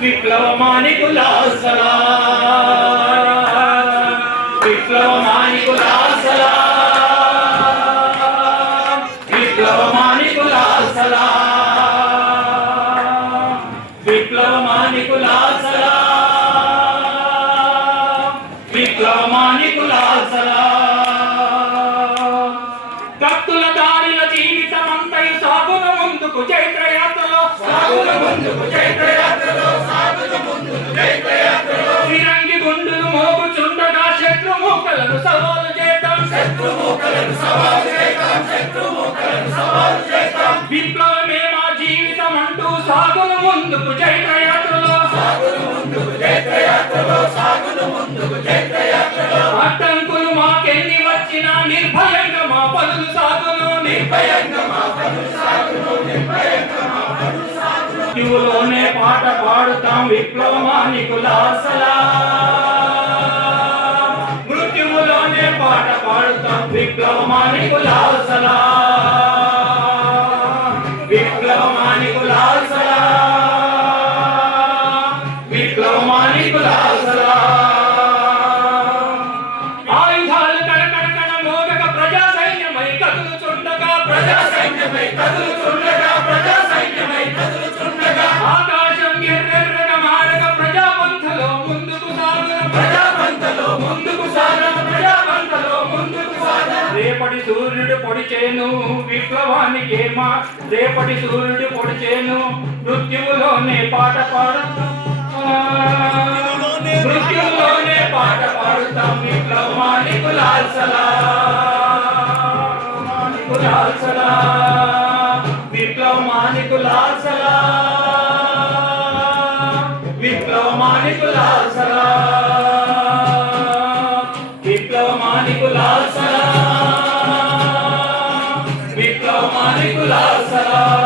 విప్లవమానికుల సలా విప్లవమానికుల సలా విప్లవమానికుల సలా విప్లవమానికుల సలా విప్లవమానికుల సలా కత్తుల జీవితం అంతయు సాగున ముందుకు చైత్రయాత్రలో విప్లవమే మా జీవితం అంటూ సాగును ముందుకు జైత్రయాత్రలో ముందుకు ముందుకు అడ్డంకులు మాకెన్ని వచ్చినా నిర్భయంగా మా పనులు సాగును. నిర్భయంగా మా పనులు సాగును. నిర్భయంగా మా పనులు సాగును. పాట పాడుతాం విప్లవమానికుల విప్లవమానికుల సలా విప్లవమానికుల సలా విప్లవమానికుల సలా ఆయుధాలు కడకడకడ మోగక ప్రజా సైన్యమై కదులుచుండగా ప్రజా సైన్యమై కదులుచుండగా ప్రజా సైన్యమై కదులుచుండగా ఆకాశం ఎర్రెర్రగా మారక ముందుకు సాగన ప్రజా ముందు సూర్యుడు పొడిచేను విప్లవానికి మా రేపటి సూర్యుడు పొడిచేను మృత్యువులోనే పాట పాడుతాం. మృత్యువులోనే పాట పాడుతాం. విప్లవానికి లాల్సలా. లాల్సలా. విప్లవమానికి లాల్సలా. విప్లవమానికి లాల్సలా. విప్లవమానికి Manikula Salam.